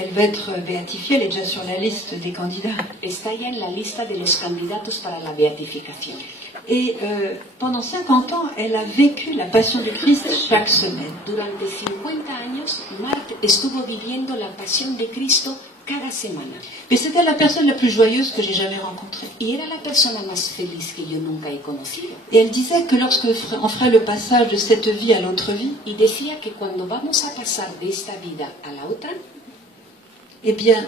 Elle va être béatifiée, elle est déjà sur la liste des candidats. Está ya en la lista de los candidatos para la beatificación. Et pendant 50 ans, elle a vécu la passion du Christ chaque semaine. Durante 50 años, Marthe estuvo viviendo la pasión de Cristo cada semana. Mais c'était la personne la plus joyeuse que j'ai jamais rencontrée. Y era la persona más feliz que yo nunca he conocido. Et elle disait que lorsque on ferait le passage de cette vie à l'autre vie, Y decía que cuando vamos a pasar de esta vida a la otra, eh bien,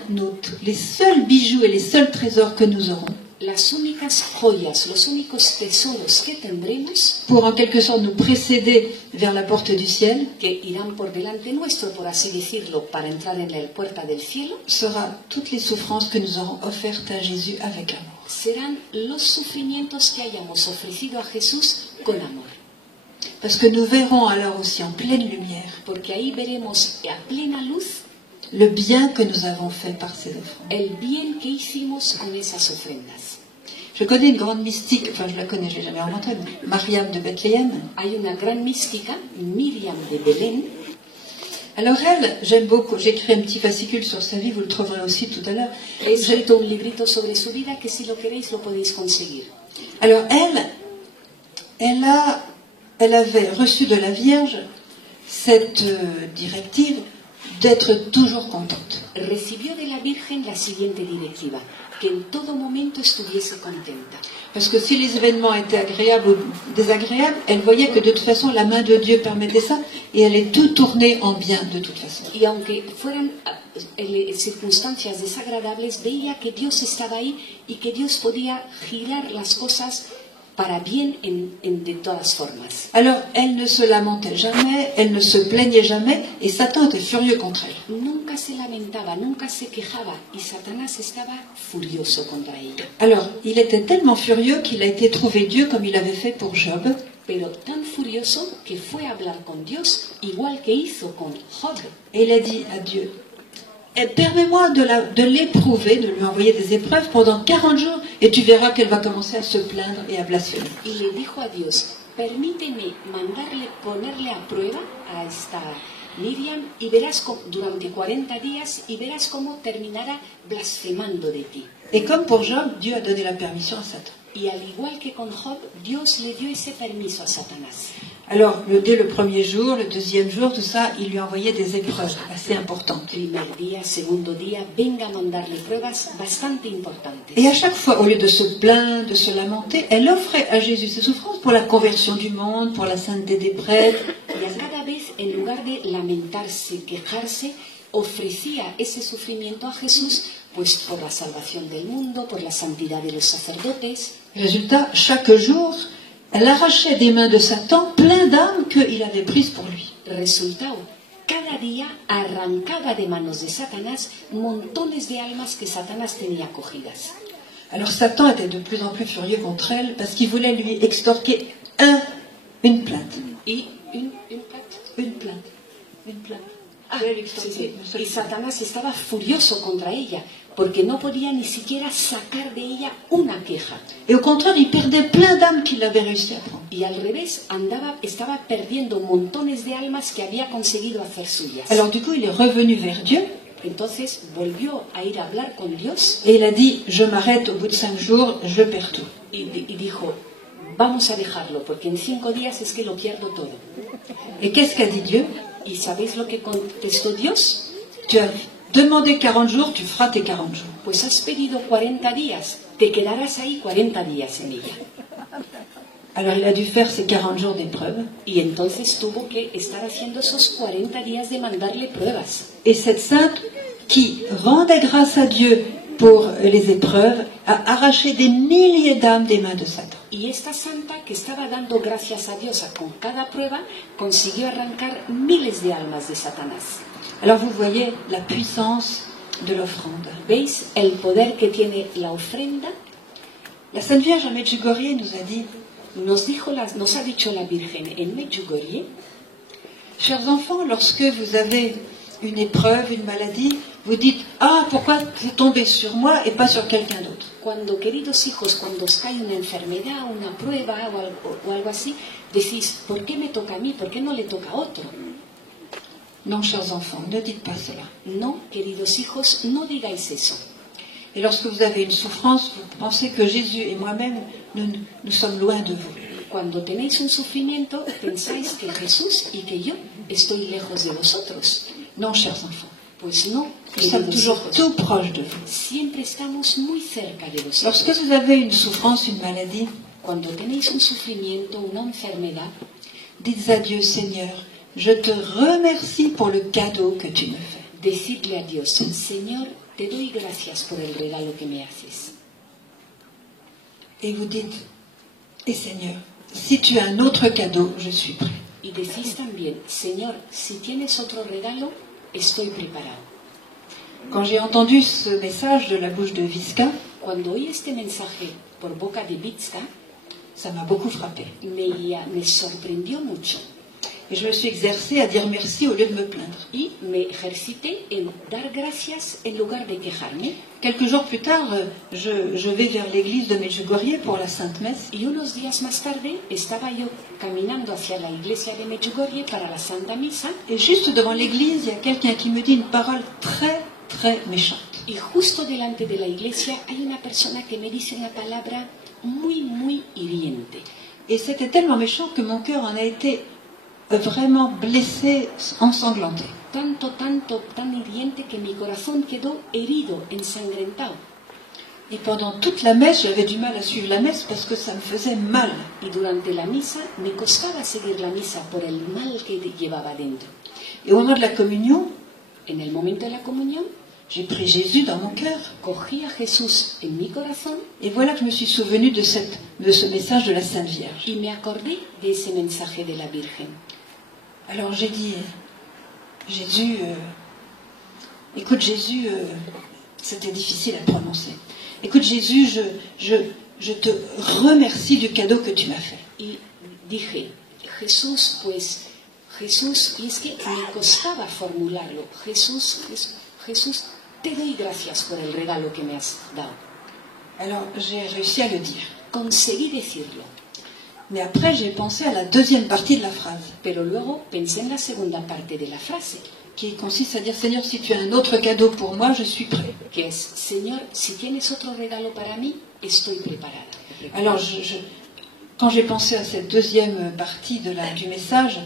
les seuls bijoux et les seuls trésors que nous aurons, las únicas joyas, los únicos tesoros que tendremos, pour en quelque sorte nous précéder vers la porte du ciel, que irán por delante nuestro, por así decirlo, para entrar en la puerta del cielo, sera toutes les souffrances que nous aurons offertes à Jésus avec amour. serán los sufrimientos que hayamos ofrecido a Jesús con amor. Parce que nous verrons alors aussi en pleine lumière Porque ahí veremos a plena luz le bien que nous avons fait par ces offrandes. el bien que hicimos con esas ofrendas. Je connais une grande mystique, enfin je la connais, je ne l'ai jamais rencontrée, mais Mariam de Bethléem. Hay una gran mística, Miriam de Belén. Alors elle, j'aime beaucoup, j'ai écrit un petit fascicule sur sa vie, vous le trouverez aussi tout à l'heure. He escrito un librito sobre su vida que si lo queréis lo podéis conseguir. Alors elle avait reçu de la Vierge cette directive d'être toujours contente. Recibió de la Virgen la siguiente directiva, que en todo momento estuviese contenta. Parce que si les événements étaient agréables ou désagréables, elle voyait que de toute façon la main de Dieu permettait ça et elle est tout tournée en bien de toute façon. Y aunque fueran circunstancias desagradables, veía que Dios estaba ahí y que Dios podía girar las cosas para bien de todas formas. Alors elle ne se lamentait jamais, elle ne se plaignait jamais et Satan était furieux contre elle. Nunca se lamentaba, nunca se quejaba y Satanás estaba furioso contra ella. Alors il était tellement furieux qu'il a été trouver Dieu comme il avait fait pour Job. Pero tan furioso que fue a hablar con Dios, igual que hizo con Job. Et il a dit à Dieu, permets-moi de l'éprouver, de lui envoyer des épreuves pendant 40 jours et tu verras qu'elle va commencer à se plaindre et à blasphémer. Y le dijo a Dios, permíteme ponerle a prueba a esta Miriam y verás durante 40 días y verás cómo terminará blasfemando de ti. Et comme pour Job, Dieu a donné la permission à Satan. Y al igual que con Job, Dios le dio ese permiso a Satanás. Alors, dès le premier jour, le deuxième jour, tout ça, il lui envoyait des épreuves assez importantes. Primer día, segundo día, venga a mandarle pruebas bastante importantes. Et à chaque fois, au lieu de se plaindre, de se lamenter, elle offrait à Jésus ses souffrances pour la conversion du monde, pour la sainteté des prêtres. Y a cada vez, en lugar de lamentarse, quejarse, ofrecía ese sufrimiento a Jesús, pues por la salvación del mundo, por la santidad de los sacerdotes. Résultat, chaque jour, elle arrachait des mains de Satan plein d'âmes qu'il avait prises pour lui. Resultado, cada día arrancaba de manos de Satanás montones de almas que Satanás tenía cogidas. Alors Satan était de plus en plus furieux contre elle parce qu'il voulait lui extorquer une plainte. Y Une plainte. Y Satanás estaba furioso contra ella porque no podía ni siquiera sacar de ella una queja. Et au contraire, il perdait plein d'âmes qu'il avait réussi à prendre. Y al revés, estaba perdiendo montones de almas que había conseguido hacer suyas. Alors du coup, il est revenu vers Dieu. Entonces volvió a ir a hablar con Dios. Et il a dit, je m'arrête au bout de 5 jours, je perds tout. Y dijo, vamos a dejarlo porque en 5 días es que lo pierdo todo. Et qu'est-ce qu'a dit Dieu? ¿Y sabéis lo que contestó Dios? Tu as demandé 40 jours, tu feras tes 40 jours. Pues has pedido 40 días, te quedarás ahí 40 días en ella. Alors il a dû faire ses 40 jours d'épreuve. Y entonces tuvo que estar haciendo esos 40 días de mandarle pruebas. Et cette sainte qui rendait grâce à Dieu pour les épreuves a arraché des milliers d'âmes des mains de Satan. Y esta santa que estaba dando gracias a Dios con cada prueba consiguió arrancar miles de almas de Satanás. Alors vous voyez la puissance de l'offrande. ¿Veis el poder que tiene la ofrenda? La Sainte Vierge à Medjugorje nous a dit, nos ha dicho la Virgen en Medjugorje, chers enfants, lorsque vous avez une épreuve, une maladie, vous dites, ah, pourquoi vous tombez sur moi et pas sur quelqu'un d'autre? Cuando, queridos hijos, cuando os cae una enfermedad, una prueba o algo así, decís, ¿por qué me toca a mí? ¿Por qué no le toca a otro? Non, chers enfants, ne dites pas cela. No, queridos hijos, no digáis eso. Et lorsque vous avez une souffrance, vous pensez que Jésus et moi-même, nous sommes loin de vous. Cuando tenéis un sufrimiento, pensáis que Jesús y que yo estoy lejos de vosotros. Non, chers enfants. Pues no, Nous sommes queridos toujours hijos, tout proches de vous. siempre estamos muy cerca de Lorsque vosotros. vous avez une souffrance, une maladie, Cuando tenéis un sufrimiento, una enfermedad, dites à Dieu, Seigneur, je te remercie pour le cadeau que tu me fais. decidle a Dios, Señor, te doy gracias por el regalo que me haces. Et vous dites, et Seigneur, si tu as un autre cadeau, je suis prêt. Y decís también, Señor, si tienes otro regalo, estoy preparado. Quand j'ai entendu ce message de la bouche de Visca, Cuando oí este mensaje por boca de Vitska, ça m'a beaucoup frappé. me sorprendió mucho Et je me suis exercée à dire merci au lieu de me plaindre. y me ejercité en dar gracias en lugar de quejarme. Quelques jours plus tard, je vais vers l'église de Medjugorje pour la Sainte Messe. Y unos días más tarde estaba yo caminando hacia la iglesia de Medjugorje para la Santa Misa Et juste devant l'église, il y a quelqu'un qui me dit une parole très, très méchante. y justo delante de la iglesia hay una persona que me dice una palabra muy hiriente. Et c'était tellement méchant que mon cœur en a été vraiment blessé, ensanglanté. Tan hiriente que mi corazón quedó herido, ensangrentado. Et pendant toute la messe, j'avais du mal à suivre la messe parce que ça me faisait mal. Y durante la misa me costaba seguir la misa por el mal que llevaba dentro. Et au moment de la communion, En el momento de la comunión, j'ai pris Jésus dans mon cœur. cogí a Jesús en mi corazón Et voilà que je me suis souvenue de ce message de la Sainte Vierge. y me acordé de ese mensaje de la Virgen. Alors j'ai dit, Jésus, écoute Jésus, c'était difficile à prononcer. Écoute Jésus, je te remercie du cadeau que tu m'as fait. Y dije, Jesús, y es que me costaba formularlo. Jesús, te doy gracias por el regalo que me has dado. Alors j'ai réussi à le dire. Conseguí decirlo, Mais après j'ai pensé à la deuxième partie de la phrase, pero luego pensé en la segunda parte de la frase, qui consiste à dire, Seigneur, si tu as un autre cadeau pour moi, je suis prêt. que es, Señor, si tienes otro regalo para mí, estoy preparada. Alors quand j'ai pensé à cette deuxième partie du message,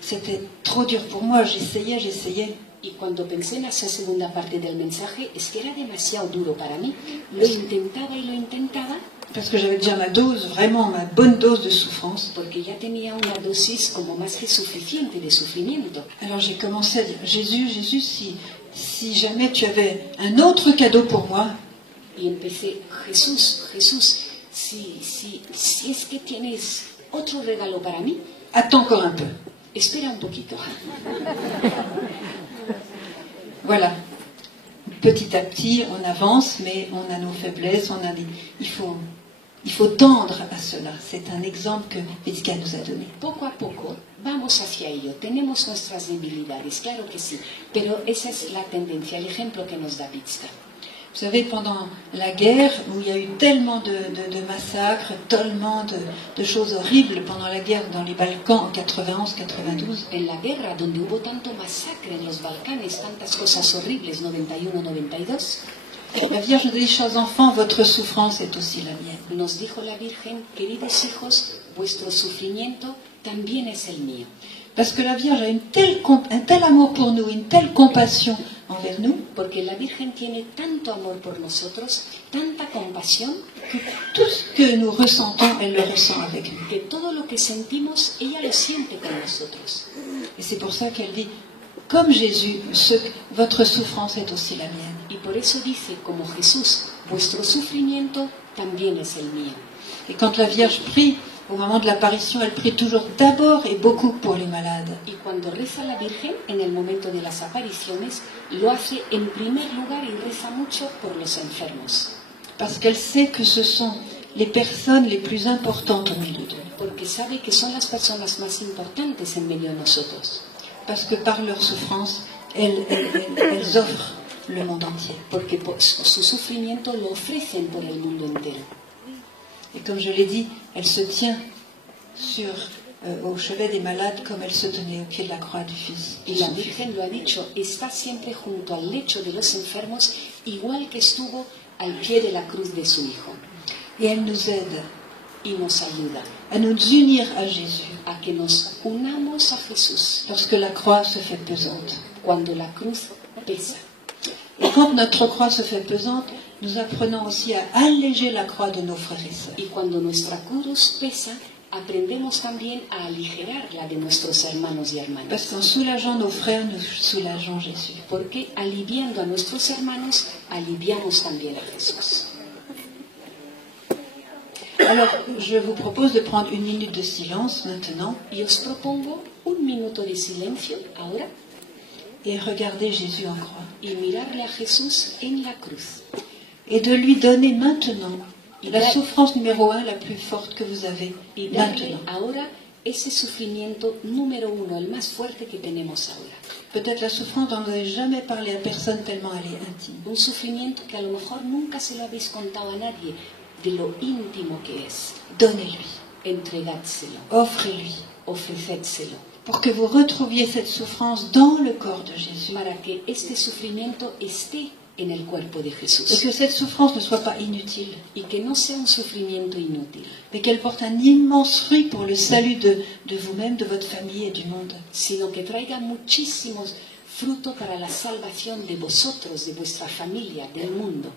c'était trop dur pour moi, j'essayais. Y cuando pensé en esa segunda parte del mensaje, es que era demasiado duro para mí. Lo intentaba, Parce que j'avais déjà ma dose, vraiment ma bonne dose de souffrance. porque ya tenía una dosis como más que suficiente de sufrimiento. Alors j'ai commencé à dire, Jésus, si jamais tu avais un autre cadeau pour moi, Y empecé, Jesús, si es que tienes otro regalo para mí, attends encore un peu. espera un poquito. Voilà. Petit à petit, on avance, mais on a nos faiblesses, il faut tendre à cela. C'est un exemple que Visca nous a donné. Poco a poco vamos hacia ello. Tenemos nuestras debilidades, claro que sí, pero esa es la tendencia, el ejemplo que nos da Vitska. Vous savez, pendant la guerre, où il y a eu tellement de massacres, tellement de choses horribles pendant la guerre dans les Balkans en 91-92, En la guerra, donde hubo tanto masacre en los Balcanes, tantas cosas horribles, 91-92, la Vierge nous dit, chers enfants, votre souffrance est aussi la mienne. nos dijo la Virgen, queridos hijos, vuestro sufrimiento también es el mío. Parce que la Vierge a un tel amour pour nous, une telle compassion envers nous, Porque la Virgen tiene tanto amor por nosotros, tanta compasión, que tout ce que nous ressentons, elle le ressent avec nous. que todo lo que sentimos, ella lo siente con nosotros. Et c'est pour ça qu'elle dit, comme Jésus, votre souffrance est aussi la mienne. Y por eso dice, como Jesús, vuestro sufrimiento también es el mío. Et quand la Vierge prie, au moment de l'apparition, elle prie toujours d'abord et beaucoup pour les malades. Y cuando reza la Virgen, en el momento de las apariciones, lo hace en primer lugar y reza mucho por los enfermos. Parce qu'elle sait que ce sont les personnes les plus importantes au milieu de nous. Porque sabe que son las personas más importantes en medio de nosotros. Parce que par leur souffrance, elles offrent le monde entier. Porque por su sufrimiento lo ofrecen por el mundo entero. Et comme je l'ai dit, elle se tient sur au chevet des malades comme elle se tenait au pied de la croix du Fils. Y la Virgen lo ha dicho, está siempre junto al lecho de los enfermos, igual que estuvo al pie de la cruz de su Hijo. Et elle nous aide Y nos ayuda à nous unir à Jésus a que nos unamos a Jesús lorsque la croix se fait pesante. cuando la cruz pesa. Et quand notre croix se fait pesante, nous apprenons aussi à alléger la croix de nos frères et sœurs. Y cuando nuestra cruz pesa, aprendemos también a aligerar la de nuestros hermanos y hermanas. Parce qu'en soulageant nos frères, nous soulageons Jésus. Porque aliviando a nuestros hermanos, aliviamos también a Jesús. Alors, je vous propose de prendre une minute de silence maintenant Y os propongo un minuto de silencio ahora et regarder Jésus en croix. y mirarle a Jesús en la cruz. Et de lui donner maintenant la souffrance numéro 1 la plus forte que vous avez Y darle maintenant. ahora ese sufrimiento número uno, el más fuerte que tenemos ahora. Peut-être la souffrance dont vous n'avez jamais parlé à personne tellement elle est intime. Un sufrimiento que a lo mejor nunca se lo habéis contado a nadie, de lo íntimo que es. Donnez-lui, Entregádselo, offrez-lui, ofrecédselo, pour que vous retrouviez cette souffrance dans le corps de Jésus. para que este sufrimiento esté en el cuerpo de Et Jesús que cette souffrance ne soit pas inutile, y que no sea un sufrimiento inútil, mais qu'elle porte un immense fruit pour le salut de vous-même, de votre famille et du monde. sino que traiga muchísimos frutos para la salvación de vosotros, de vuestra familia, del mundo.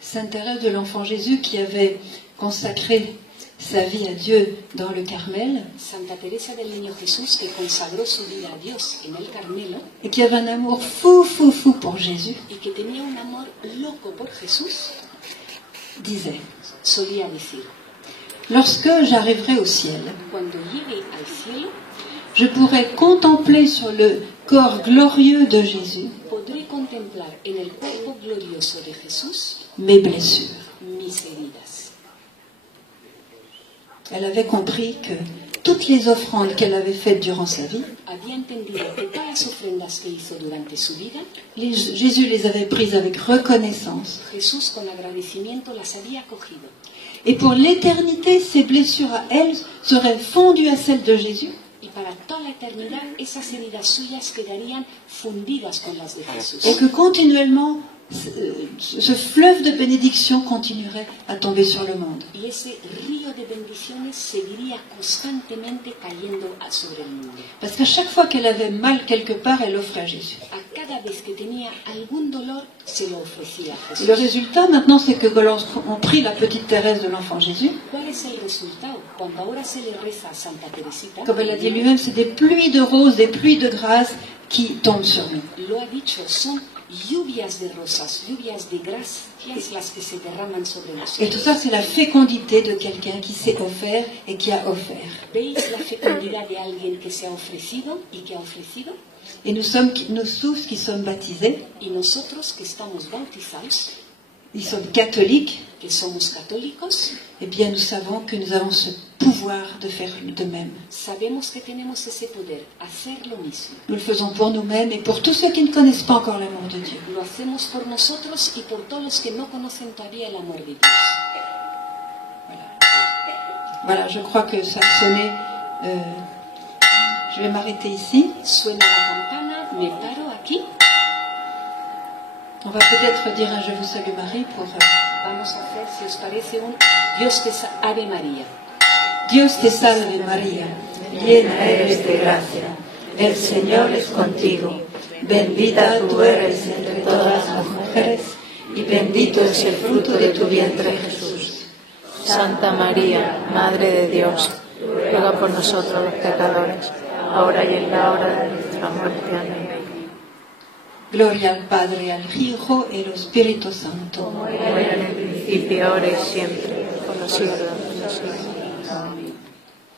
Sainte Thérèse de l'Enfant Jésus, qui avait consacré sa vie à Dieu dans le Carmel, Santa Teresa del Niño Jesús, que consagró su vida a Dios en el Carmelo et qui avait un amour fou, fou, fou pour Jésus, y que tenía un amor loco por Jesús, disait: solía decir: lorsque j'arriverai au ciel, cuando llegue al cielo, je pourrai contempler sur le corps glorieux de Jésus podré contemplar en el cuerpo glorioso de Jesús mes blessures. mis heridas. Elle avait compris que toutes les offrandes qu'elle avait faites durant sa vie, Había entendido que todas las ofrendas que hizo durante su vida, Jésus les avait prises avec reconnaissance. Jesús con agradecimiento las había cogido. Et pour l'éternité, ces blessures à elle seraient fondues à celles de Jésus. Y para toda la eternidad, esas heridas suyas quedarían fundidas con las de Jesús. Et que continuellement, ce fleuve de bénédiction continuerait à tomber sur le monde. Y ese río de bendiciones seguiría constantemente cayendo sobre el mundo. Parce qu'à chaque fois qu'elle avait mal quelque part, elle offrait à Jésus. A cada vez que tenía algún dolor, se lo ofrecía a Et Jesús. le résultat maintenant, c'est que lorsqu'on prie la petite Thérèse de l'Enfant Jésus, ¿Cuál es el resultado? Cuando ahora se le reza a Santa Teresita, comme elle a dit lui-même, c'est des pluies de roses, des pluies de grâce qui tombent sur nous. lo ha dicho, son lluvias de rosas, lluvias de gracias las que se derraman sobre Et tout nosotros. ça, c'est la fécondité de quelqu'un qui s'est offert et qui a offert. ¿Veis la fecundidad de alguien que se ha ofrecido y que ha ofrecido? Et nous tous qui sommes baptisés, Y nosotros que estamos bautizados, ils sommes catholiques, que somos católicos, eh bien nous savons que nous avons ce pouvoir de faire de même. sabemos que tenemos ese poder, hacer lo mismo. Nous le faisons pour nous-mêmes et pour tous ceux qui ne connaissent pas encore l'amour de Dieu. Lo hacemos por nosotros y por todos los que no conocen todavía el amor de Dios. Voilà, je crois que ça a sonné. Je vais m'arrêter ici. Suena la campana, me paro aquí. On va peut-être dire un Je vous salue Marie pour... Vamos a hacer, si os parece, un Dios te Ave María. Dios te salve María, llena eres de gracia, el Señor es contigo, bendita tú eres entre todas las mujeres, y bendito es el fruto de tu vientre Jesús. Santa María, Madre de Dios, ruega por nosotros los pecadores, ahora y en la hora de nuestra muerte. Amén. Gloria al Padre, al Hijo y al Espíritu Santo. Como era en el principio, ahora y siempre, por los siglos de los siglos. Amén.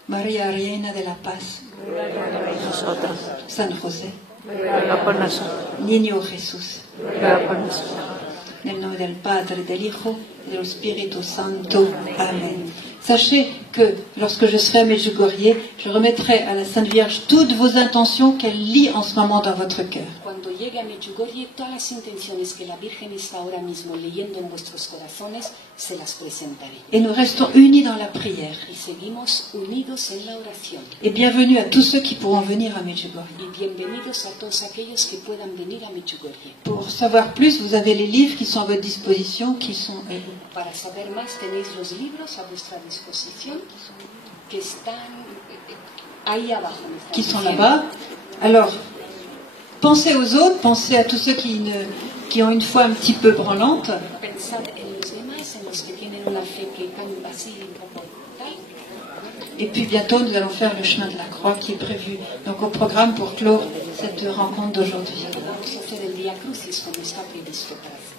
María, Reina de la Paz, Ruega por nosotros, San José, ruega por nosotros, Niño Jesús, ruega por nosotros. en el nombre del Padre, del Hijo y del Espíritu Santo. Amen. Sachez que lorsque je serai à Medjugorje, je remettrai à la Sainte Vierge toutes vos intentions qu'elle lit en ce moment dans votre cœur. Cuando llegue a Medjugorje, todas las intenciones que la Virgen está ahora mismo leyendo en vuestros corazones, se las presentaré. Et nous restons unis dans la prière. Y seguimos unidos en la oración. Et bienvenue à tous ceux qui pourront venir à Medjugorje. Y bienvenidos a todos aquellos que puedan venir a Medjugorje. Pour savoir plus, vous avez les livres qui sont à votre disposition, qui sont Para saber más, tenéis los libros a vuestra disposición que están ahí abajo. qui sont là-bas. Alors, pensez aux autres, pensez à tous ceux qui ont une foi un petit peu branlante. Pensad en los demás, en los que tienen una fe que cambia así un poco tal. Et puis bientôt, nous allons faire le chemin de la croix qui est prévu donc au programme pour clore cette rencontre d'aujourd'hui. Vamos a hacer el Vía Crucis como está previsto para hacer.